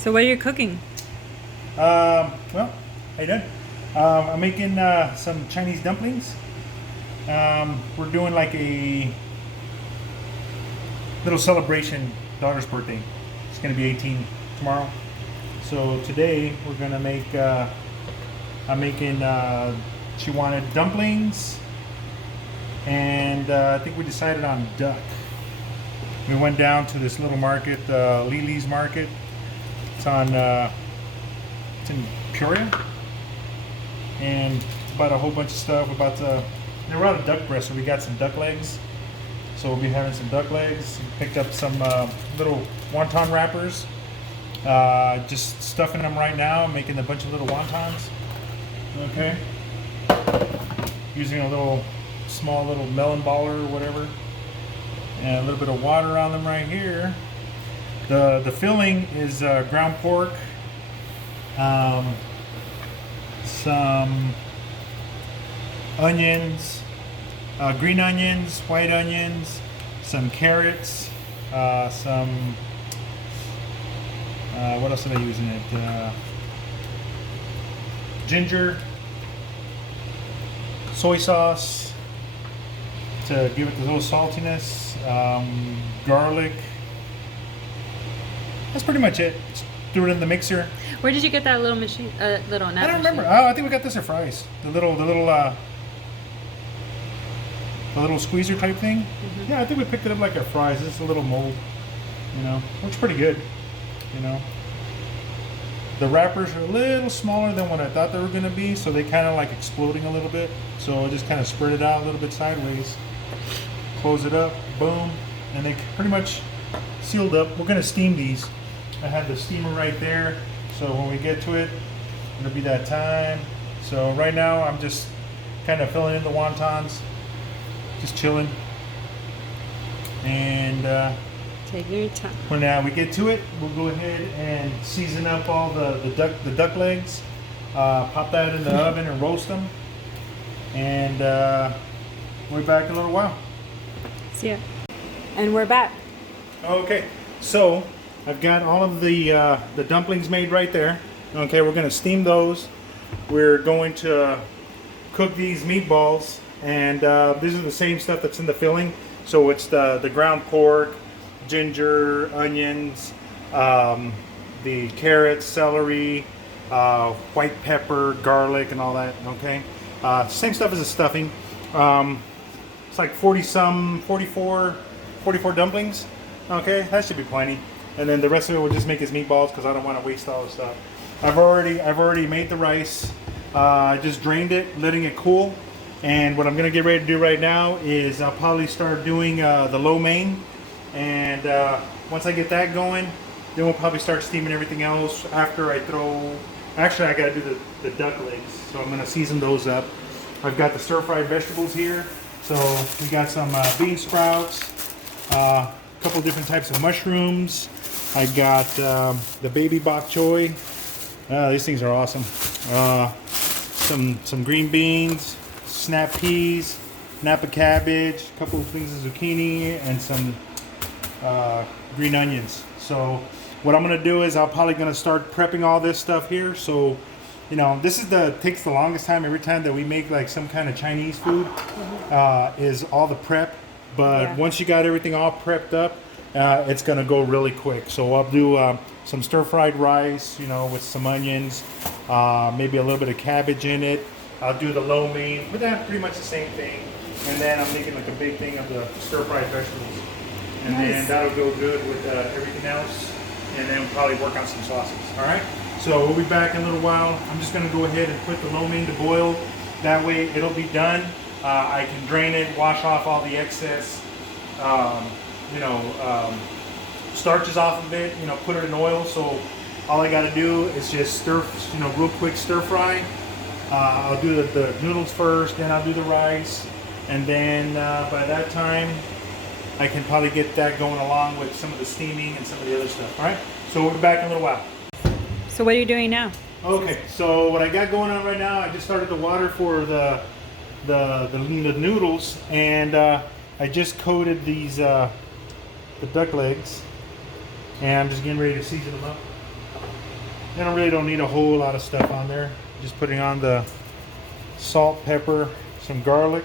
So what are you cooking? Well, how you doing? I'm making some Chinese dumplings. We're doing like a little celebration, daughter's birthday. It's gonna be 18 tomorrow. So today we're gonna make, I'm making, she wanted dumplings, and I think we decided on duck. We went down to this little market, Lily's Market. It's on, it's in Peoria, and bought a whole bunch of stuff. They were out of duck breast, so we got some duck legs. So we'll be having some duck legs. Picked up some little wonton wrappers. Just stuffing them right now, making a bunch of little wontons. Okay. Using a small little melon baller or whatever. And a little bit of water on them right here. The filling is ground pork, some onions, green onions, white onions, some carrots, some what else did I use in it? Ginger, soy sauce to give it the little saltiness, garlic. That's pretty much it. Just threw it in the mixer. Where did you get that little machine? Little I don't remember. Oh, I think we got this at Fry's. The little squeezer type thing. Mm-hmm. Yeah, I think we picked it up like at Fry's. It's a little mold. Looks pretty good. The wrappers are a little smaller than what I thought they were going to be, so they kind of like exploding a little bit. So I just kind of spread it out a little bit sideways. Close it up, boom, and they pretty much sealed up. We're going to steam these. I have the steamer right there, so when we get to it, it'll be that time. So right now I'm just kind of filling in the wontons, just chilling, and take your time. when we get to it, we'll go ahead and season up all the duck legs, pop that in the oven and roast them, and we'll be back in a little while. See ya. And we're back. Okay, so I've got all of the dumplings made right there. Okay, we're going to steam those. We're going to cook these meatballs, and these are the same stuff that's in the filling. So it's the ground pork, ginger, onions, the carrots, celery, white pepper, garlic, and all that. Okay, same stuff as the stuffing. It's like 44 dumplings. Okay, that should be plenty. And then the rest of it we'll just make as meatballs because I don't want to waste all the stuff. I've already made the rice. I just drained it, letting it cool. And what I'm gonna get ready to do right now is I'll probably start doing the lo mein. And once I get that going, then we'll probably start steaming everything else after I throw. Actually, I gotta do the duck legs, so I'm gonna season those up. I've got the stir-fried vegetables here. So we got some bean sprouts, a couple different types of mushrooms. I got the baby bok choy. These things are awesome. Some green beans, snap peas, napa cabbage, a couple of things of zucchini, and some green onions. So what I'm gonna do is I'm probably gonna start prepping all this stuff here. So this is takes the longest time every time that we make like some kind of Chinese food, is all the prep. But once you got everything all prepped up, it's gonna go really quick. So I'll do some stir-fried rice, with some onions, maybe a little bit of cabbage in it. I'll do the lo mein, but that's pretty much the same thing. And then I'm making like a big thing of the stir-fried vegetables. And then that'll go good with everything else. And then we'll probably work on some sauces. All right. So we'll be back in a little while. I'm just going to go ahead and put the lo mein to boil. That way it'll be done. I can drain it, wash off all the excess, starches off of it. Put it in oil. So all I got to do is just stir, real quick stir fry. I'll do the noodles first, then I'll do the rice, and then by that time I can probably get that going along with some of the steaming and some of the other stuff. All right. So we'll be back in a little while. So what are you doing now? Okay, so what I got going on right now, I just started the water for the noodles, and I just coated these the duck legs, and I'm just getting ready to season them up. Then I really don't need a whole lot of stuff on there. Just putting on the salt, pepper, some garlic,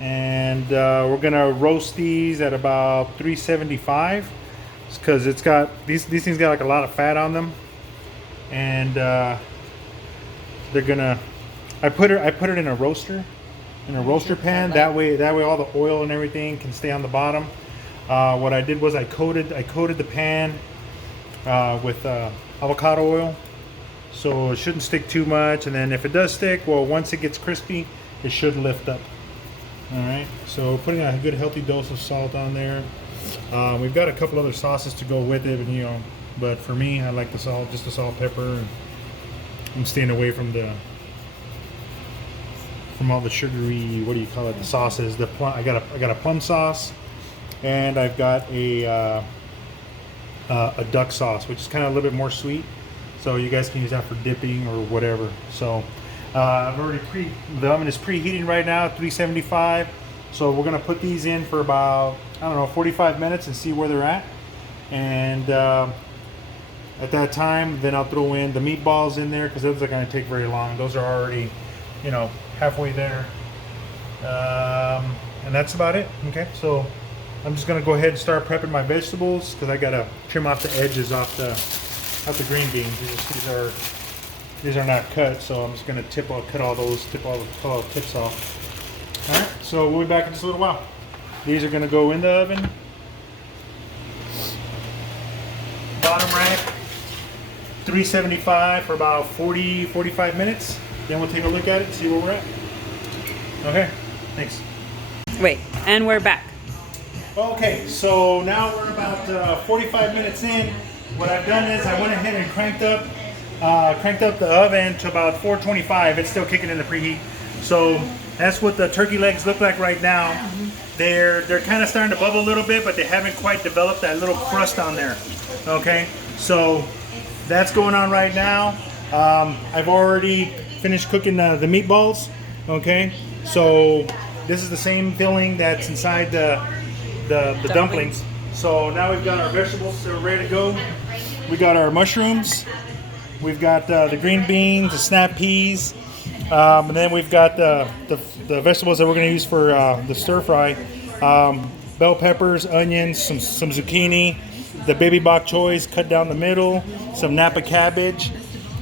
and we're gonna roast these at about 375 because it's got these things got like a lot of fat on them, and they're gonna. I put it in a roaster, pan. That way all the oil and everything can stay on the bottom. What I did was I coated the pan with avocado oil, so it shouldn't stick too much. And then if it does stick, well, once it gets crispy, it should lift up. All right. So putting a good healthy dose of salt on there. We've got a couple other sauces to go with it, and but for me, I like the salt, just the salt, pepper, and I'm staying away from all the sugary, what do you call it, the sauces. I got a plum sauce, and I've got a duck sauce, which is kind of a little bit more sweet. So you guys can use that for dipping or whatever. So I've already the oven is preheating right now at 375. So we're gonna put these in for about, I don't know, 45 minutes and see where they're at. And at that time, then I'll throw in the meatballs in there because those are gonna take very long. Those are already, halfway there. And that's about it. Okay, so I'm just gonna go ahead and start prepping my vegetables because I gotta trim off the edges off the green beans. These are not cut, so I'm just gonna cut all the tips off. All right, so we'll be back in just a little while. These are gonna go in the oven. Bottom rack, 375 for about 45 minutes. Then we'll take a look at it and see where we're at. Okay, thanks. Wait, and we're back. Okay, so now we're about 45 minutes in. What I've done is I went ahead and cranked up the oven to about 425. It's still kicking in the preheat. So that's what the turkey legs look like right now. They're kind of starting to bubble a little bit, but they haven't quite developed that little crust on there. Okay, so that's going on right now. I've already finished cooking the meatballs. Okay, so this is the same filling that's inside the dumplings. So now we've got our vegetables that are ready to go. We got our mushrooms. We've got the green beans, the snap peas, and then we've got the vegetables that we're going to use for the stir fry. Bell peppers, onions, some zucchini, the baby bok choys cut down the middle, some Napa cabbage,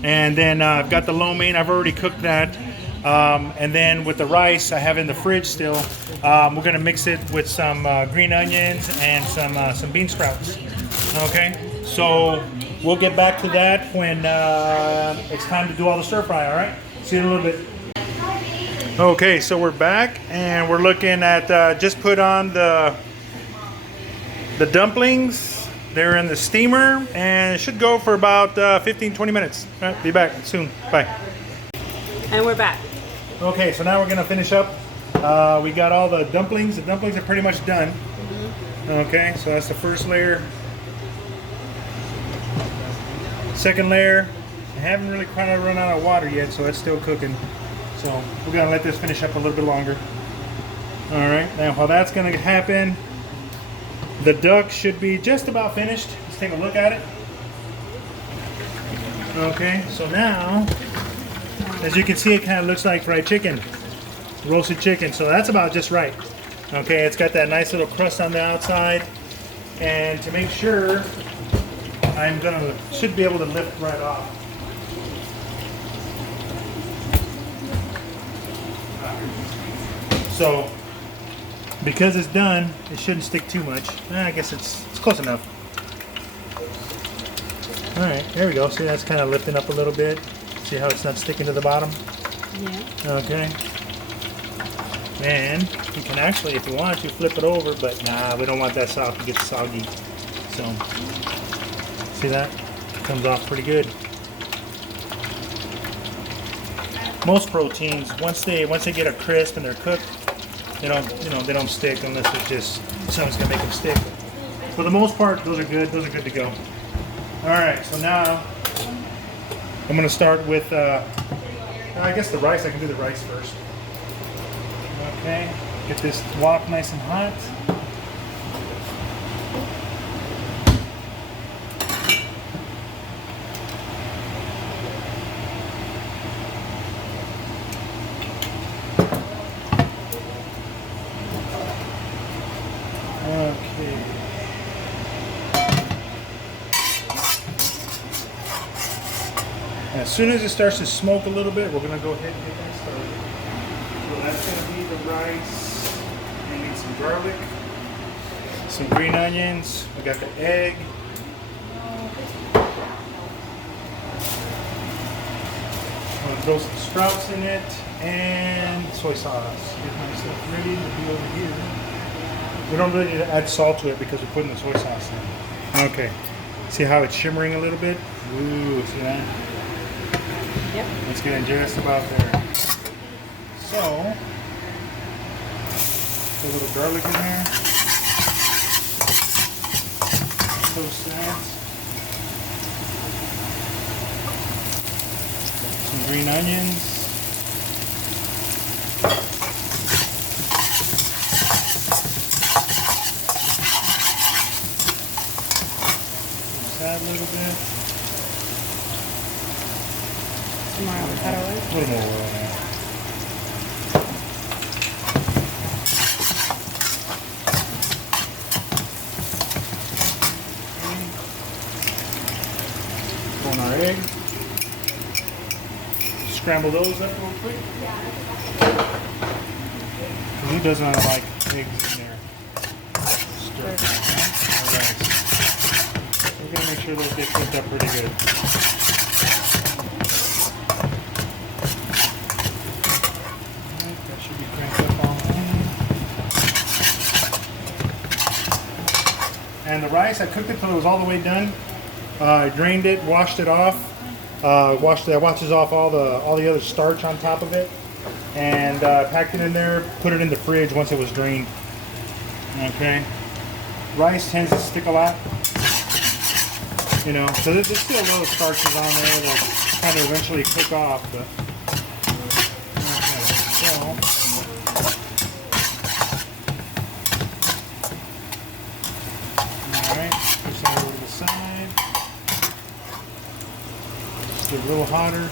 and then I've got the lo mein. I've already cooked that. And then with the rice I have in the fridge still, we're gonna mix it with some green onions and some bean sprouts. Okay, so we'll get back to that when it's time to do all the stir fry. All right, see you in a little bit. Okay, so we're back and we're looking at just put on the dumplings. They're in the steamer and it should go for about 15-20 minutes. All right, be back soon. Bye. And we're back. Okay, so now we're gonna finish up. We got all the dumplings. The dumplings are pretty much done. Okay, so that's the first layer. Second layer. I haven't really kind of run out of water yet, so it's still cooking. So we're gonna let this finish up a little bit longer. All right, now while that's gonna happen, the duck should be just about finished. Let's take a look at it. Okay, so now, as you can see, it kind of looks like fried chicken, roasted chicken. So that's about just right. Okay, it's got that nice little crust on the outside. And to make sure, should be able to lift right off. So, because it's done, it shouldn't stick too much. I guess it's close enough. All right, there we go. See, that's kind of lifting up a little bit. See how it's not sticking to the bottom? Yeah. Okay. And you can actually, if you want to, flip it over, but nah, we don't want that soft. It gets soggy. So, see that? It comes off pretty good. Most proteins, once they get a crisp and they're cooked, they don't stick unless it's just something's gonna make them stick. For the most part, those are good. Those are good to go. All right, so now I'm gonna start with, I guess the rice. I can do the rice first. Okay, get this wok nice and hot. As soon as it starts to smoke a little bit, we're gonna go ahead and get that started. So that's gonna be the rice. We need some garlic, some green onions. We got the egg. I'm gonna throw some sprouts in it and soy sauce. Get myself ready to be over here. We don't really need to add salt to it because we're putting the soy sauce in. Okay. See how it's shimmering a little bit? Ooh, see that? Yep. It's getting just about there. So, put a little garlic in there. Toast that. Some green onions. That a little bit. Some more avocado oil. A little more oil in there. Throw in our egg. Scramble those up real quick. Who doesn't like eggs in there? Stir it. Alright. We're going to make sure those get cooked up pretty good. Alright, that should be cranked up on in. And the rice, I cooked it till it was all the way done. I drained it, washed it off. Washes off all the other starch on top of it. And packed it in there, put it in the fridge once it was drained. Okay. Rice tends to stick a lot. You know, so there's still little starches on there that kind of eventually cook off, but okay, so alright, push that over to the side. Just get a little hotter.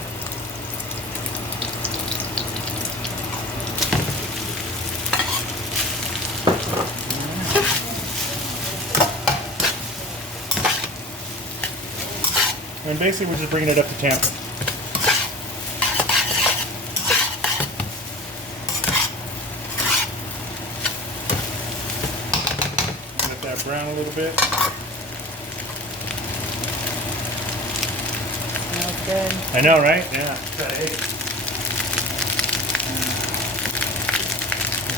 And basically we're just bringing it up to temp. Let that brown a little bit. Smells good. I know, right? Yeah.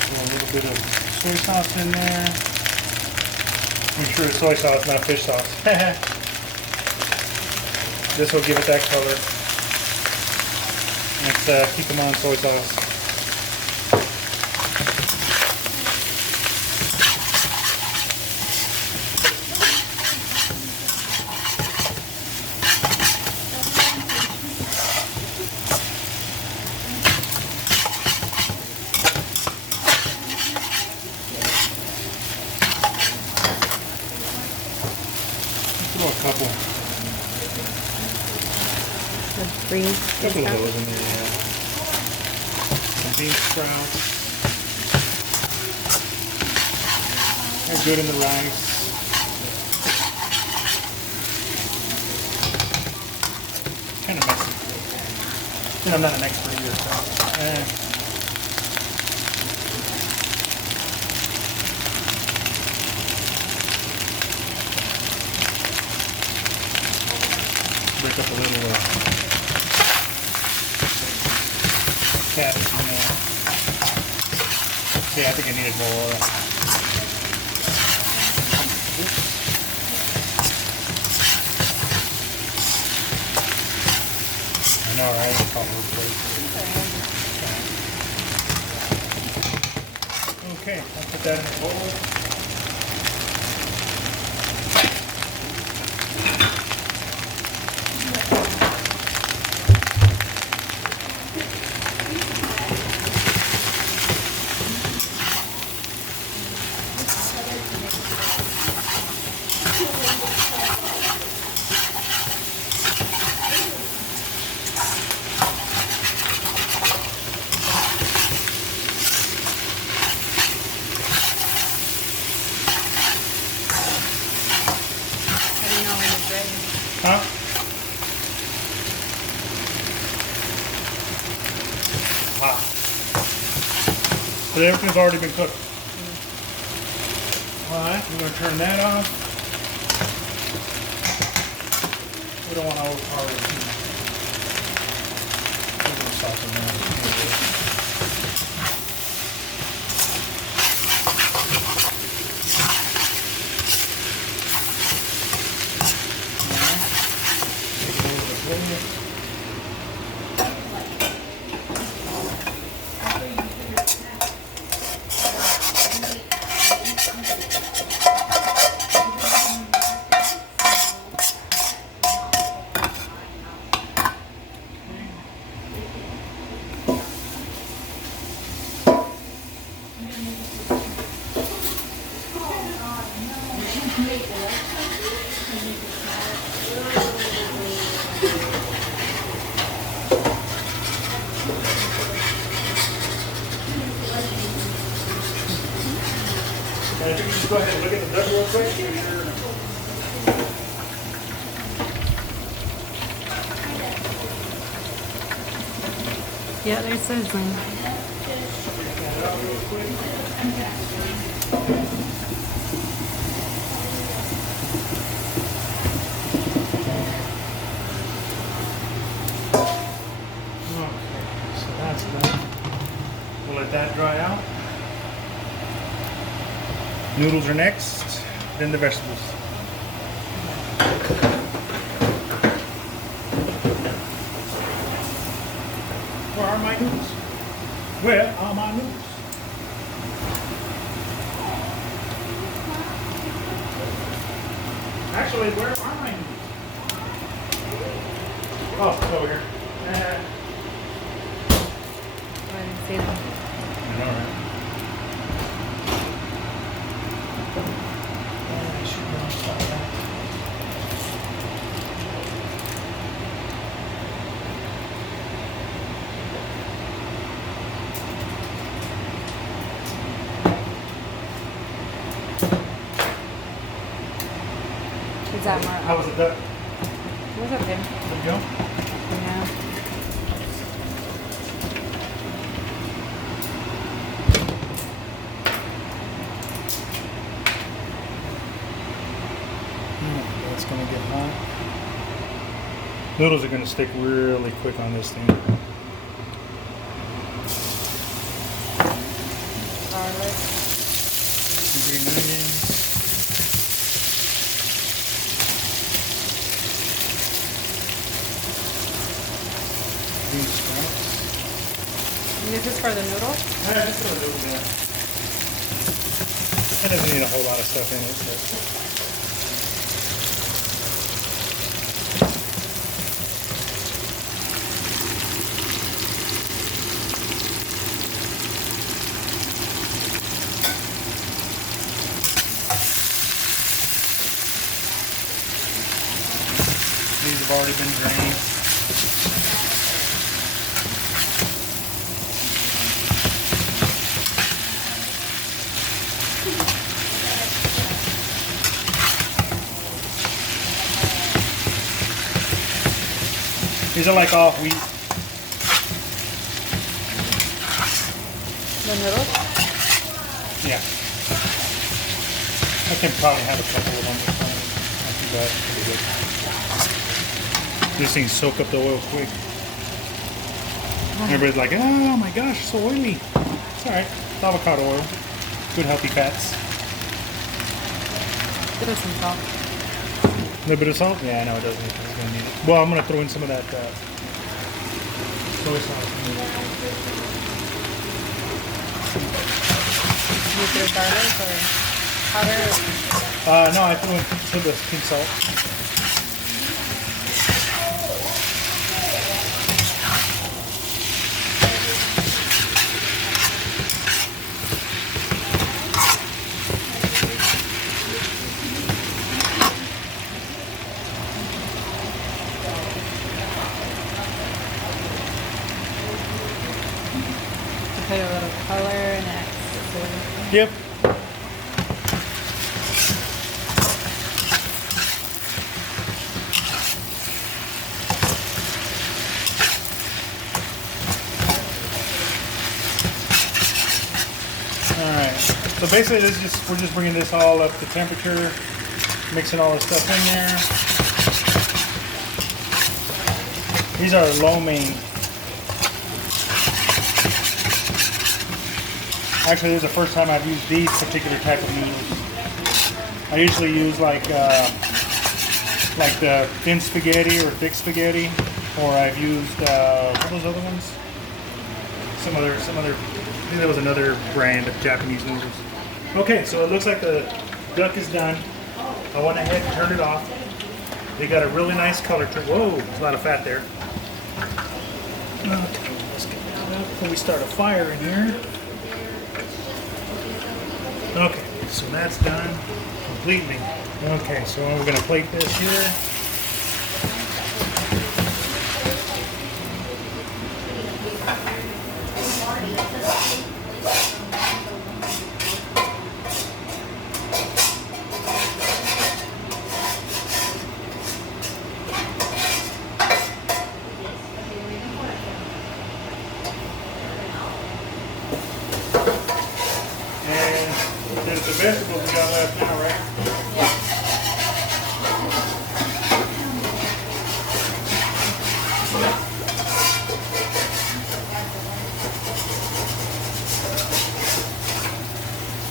Throw a little bit of soy sauce in there. Make sure it's soy sauce, not fish sauce. This will give it that color. Let's keep them on soy sauce. Let's throw a couple. Green. Put a little those in there, yeah. Some bean sprouts. They're good in the rice. Kind of messy. And I'm not an expert either, so. Break up a little cabbage in there. See, I think I needed more oil. Oops. I know, right? It's all over the place. Okay, I'll put that in the bowl. hot. But everything's already been cooked. Alright, we're going to turn that off. We don't want to overpower it too much. We're going to soften that. If you can just go ahead and look at the duck real quick. Yeah, they're sizzling. So that's done. We'll let that dry out. Noodles are next, then the vegetables. Where are my noodles? Where are my noodles? Actually, where are my noodles? Oh, it's over here. I didn't see them. All right. Is that more? How was it done? It was okay. There you go. Yeah. That's gonna get hot. Noodles are gonna stick really quick on this thing. Garlic. Green onions. Green sprouts. And this is for the noodles? Yeah, just throw a little bit. It doesn't need a whole lot of stuff in it, but. These have already been drained. These are like all wheat. The noodles? Yeah. I can probably have a couple of them. Not too bad. Pretty good. This thing soak up the oil quick. Everybody's like, oh my gosh, so oily. It's alright. It's avocado oil. Good healthy fats. Give us some salt. A little bit of salt? Yeah, I know it doesn't. It's gonna need it. Well, I'm gonna throw in some of that soy sauce. You threw garlic or powder? No, I threw in some of the pink salt. Put a little color next. Yep. So basically, we're just bringing this all up to temperature, mixing all the stuff in there. These are lo mein. Actually, this is the first time I've used these particular type of noodles. I usually use like the thin spaghetti or thick spaghetti, or I've used what are those other ones? Some other. I think there was another brand of Japanese noodles. Okay, so it looks like the duck is done. I went ahead and turned it off. They got a really nice color to it. Whoa, there's a lot of fat there. Okay, let's get that up before we start a fire in here. Okay, so that's done completely. Okay, so we're going to plate this here. There's the vegetables we got left now, right?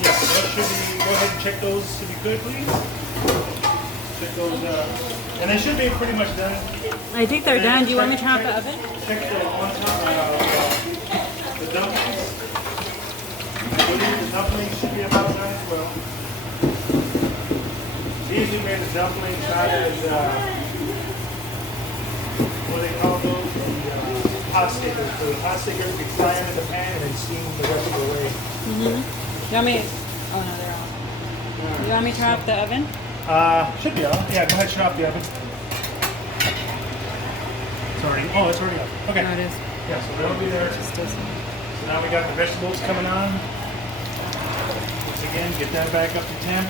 Yeah, so that should be, go ahead and check those to be good, please. Check those, and they should be pretty much done. I think they're done. Do you want me to turn off the oven? Check the on top, the dumplings. I believe the dumplings should be about done as well. These we made the dumplings not as, what do they call those? The hot stickers. So the hot stickers, we fry them in the pan and then steam the rest of the way. Mm-hmm. You want me? Oh no, they're off. You want me to turn off the oven? Should be off. Yeah, go ahead, shut off the oven. It's already, oh, it's already off. Okay. No, it is. Yeah, so that'll be there. Just doesn't. So now we got the vegetables coming on. Once again, get that back up to temp.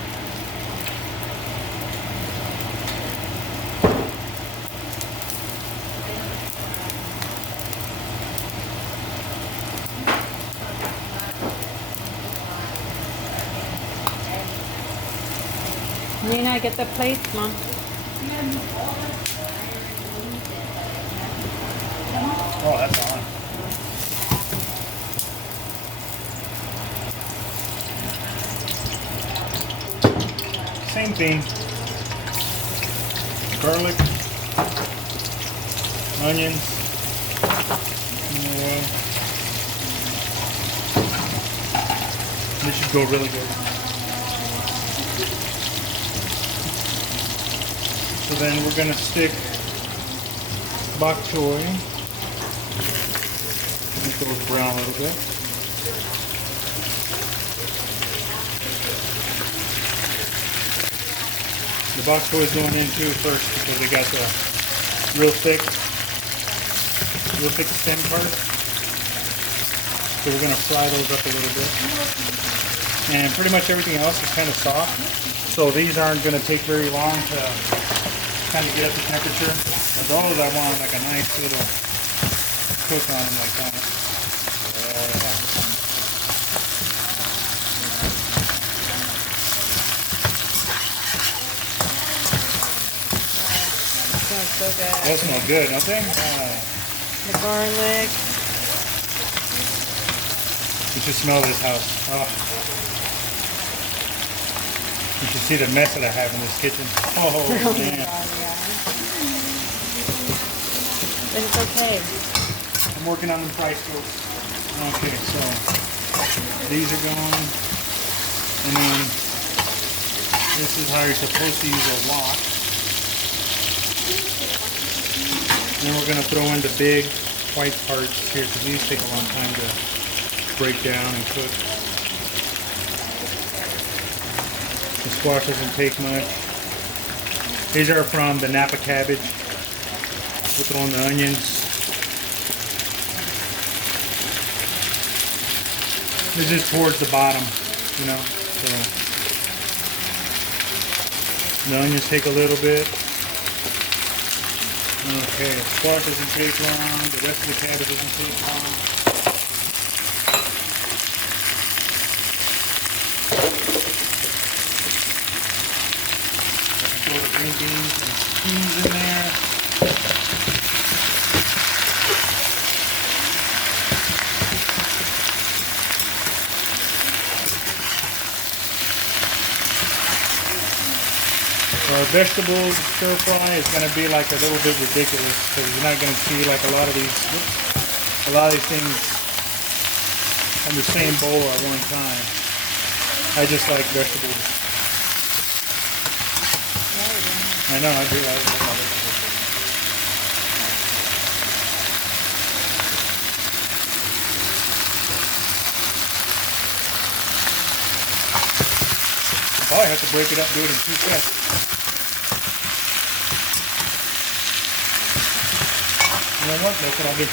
Nina, get the plates, Mom. Oh, that's on. Same thing. Garlic, onions, this should go really good. So then we're going to stick bok choy. Make those brown a little bit. The bok choy is going in too first because they got the real thick stem part. So we're going to fry those up a little bit. And pretty much everything else is kind of soft. So these aren't going to take very long to kind of get up to temperature. And those I want like a nice little cook on them like that. Smells so good. Those smell good, don't they? The garlic. You should smell this house. Oh. You should see the mess that I have in this kitchen. Oh, Oh my man. God, yeah. But it's okay. I'm working on the price tools. Okay, so these are going. And then this is how you're supposed to use a wok. Then we're going to throw in the big white parts here because these take a long time to break down and cook. The squash doesn't take much. These are from the Napa cabbage. We'll throw in the onions. This is towards the bottom, you know. So the onions take a little bit. Okay, squash doesn't take long. The rest of the cabbage doesn't take long. vegetable stir fry is going to be like a little bit ridiculous because you're not going to see like a lot of these things on the same bowl at one time. I just like vegetables. I know, I do. I love my vegetables. I probably have to break it up, do it in 2 sets. You know what? That's what I'll do.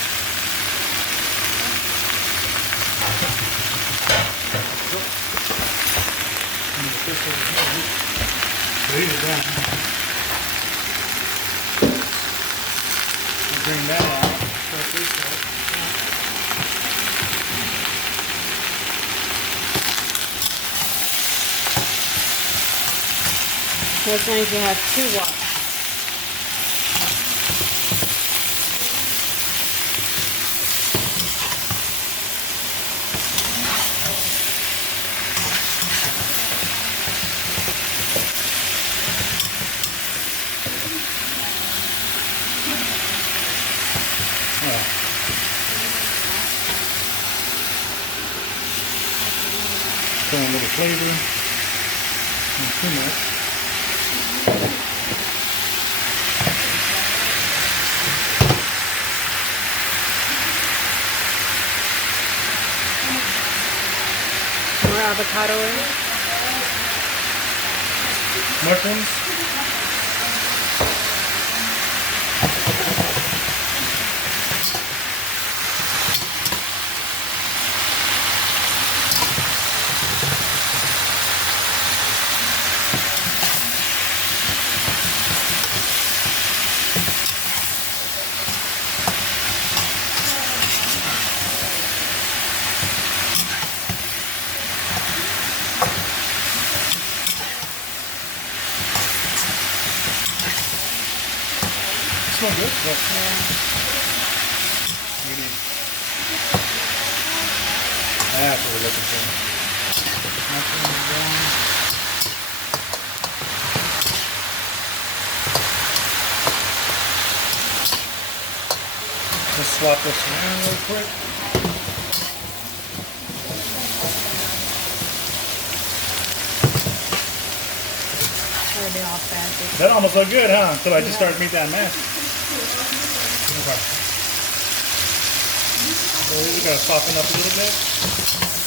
Leave it down. Bring that out. Start this out. So it's nice to have 2 woks. Put a little flavor. Not too much. More avocado oil. Mushrooms. Smells good. What? Yeah. Medium. That's what we're looking for. Mushrooms down. Let's swap this around real quick. That'll be all fancy. That almost looked good, huh? Until I just started to make that mess. Okay. So we gotta soften up a little bit.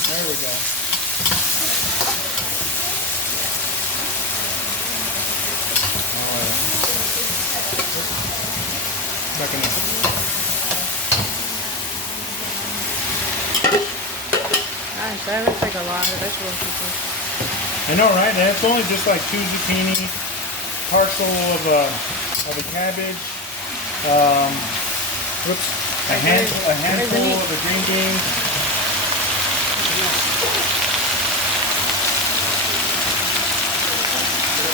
There we go. Alright. Back in there. Gosh, that looks like a lot of vegetables. I know, right? And it's only just like 2 zucchini, parcel of a cabbage, whoops, a handful of the green beans.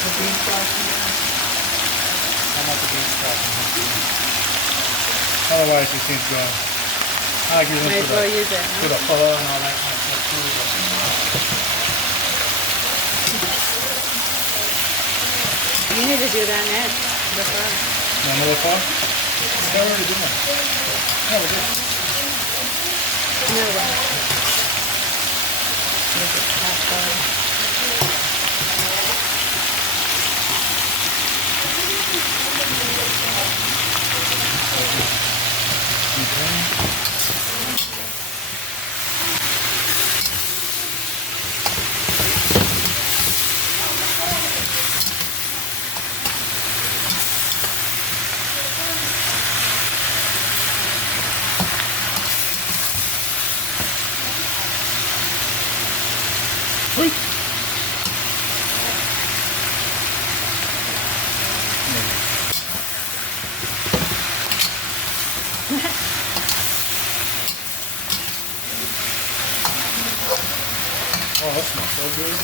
The bean sauce in there? I want the bean sauce in here. Otherwise, these things go. I like using Might this as well use it. for the pho and all that kind of stuff too. You need to do that next. The pho. Another pho? Yeah, we're already doing that. Yeah, we did. Another one. Use it, hot pho. Sweet. Oh, that smells so good.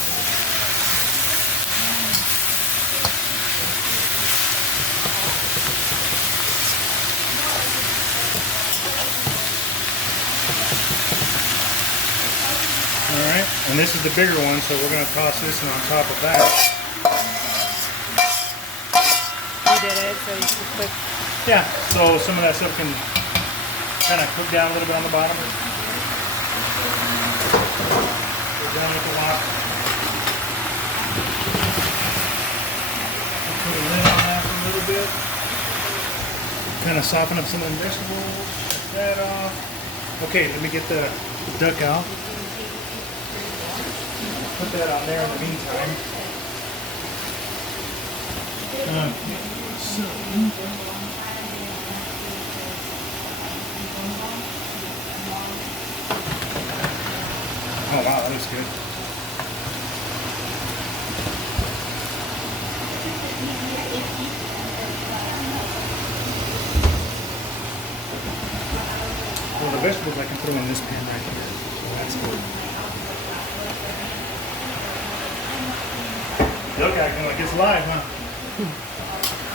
Alright, and this is the bigger one, so we're going to toss this one on top of that. So you can quick. Yeah, so some of that stuff can kind of cook down a little bit on the bottom. Go down with the wok. Put a lid on that for a little bit. Kind of soften up some of the vegetables. Shut that off. Okay, let me get the duck out. Put that on there in the meantime. Okay, so. Oh wow, that looks good. Well, the vegetables I can put them in this pan right here, so that's good. Duck acting like it's live, huh?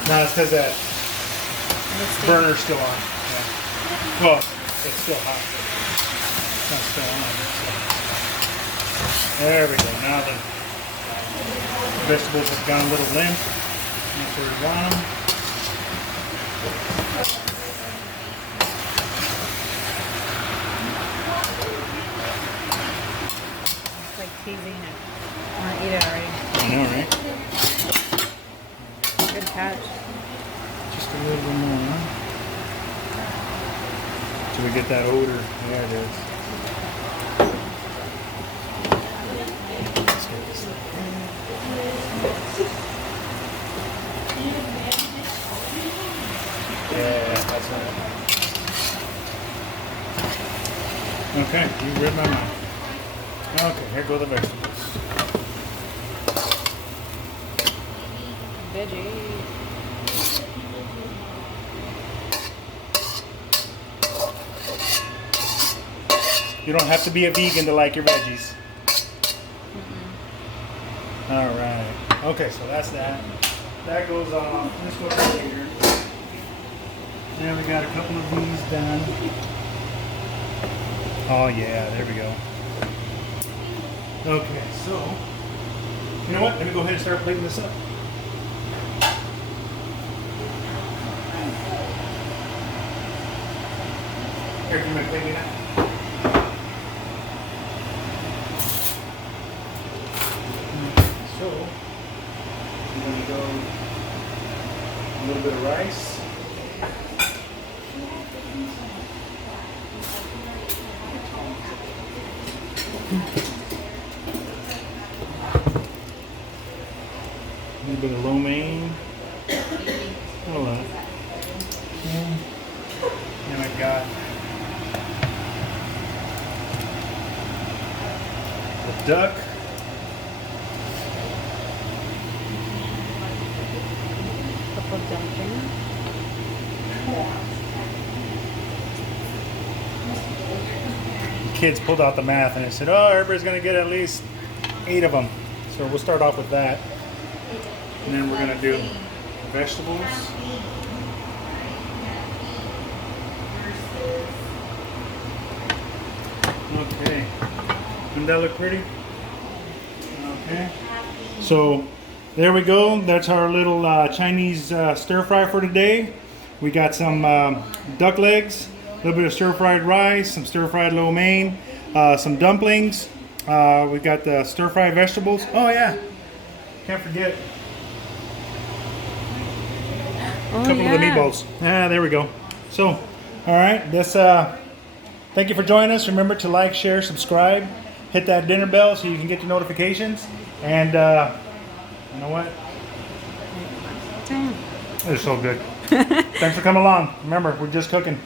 No, it's because that burner's still on. Yeah. Well, it's still hot. It's not still on. So. There we go. Now the vegetables have gone a little limp. That's where we want them. It's like teasing it. I want to eat it already. I know, right? Good catch. Just a little bit more, huh? Till we get that odor. There it is. Let's get this up. Yeah, that's right. Okay, you read my mind. Okay, here go the vegetables. Veggie. You don't have to be a vegan to like your veggies. All right. Okay, so that's that. That goes on. This goes right here. Now we got a couple of these done. Oh yeah, there we go. Okay, so you know what? Let me go ahead and start plating this up. Here, can you plate me that? So, I'm going to go a little bit of rice. A little bit of lo mein. Hold on. And I've got the duck. Couple dumplings. Kids pulled out the math and they said, oh, everybody's going to get at least 8 of them. So we'll start off with that. And then we're going to do vegetables. Okay. Doesn't that look pretty? Okay. So there we go. That's our little Chinese stir fry for today. We got some duck legs, a little bit of stir fried rice, some stir fried lo mein, some dumplings. We got the stir fried vegetables. Oh yeah, can't forget a couple of the meatballs. Ah, there we go. So, all right, this. Thank you for joining us. Remember to like, share, subscribe, hit that dinner bell so you can get the notifications. And you know what? They're so good. Thanks for coming along. Remember, we're just cooking.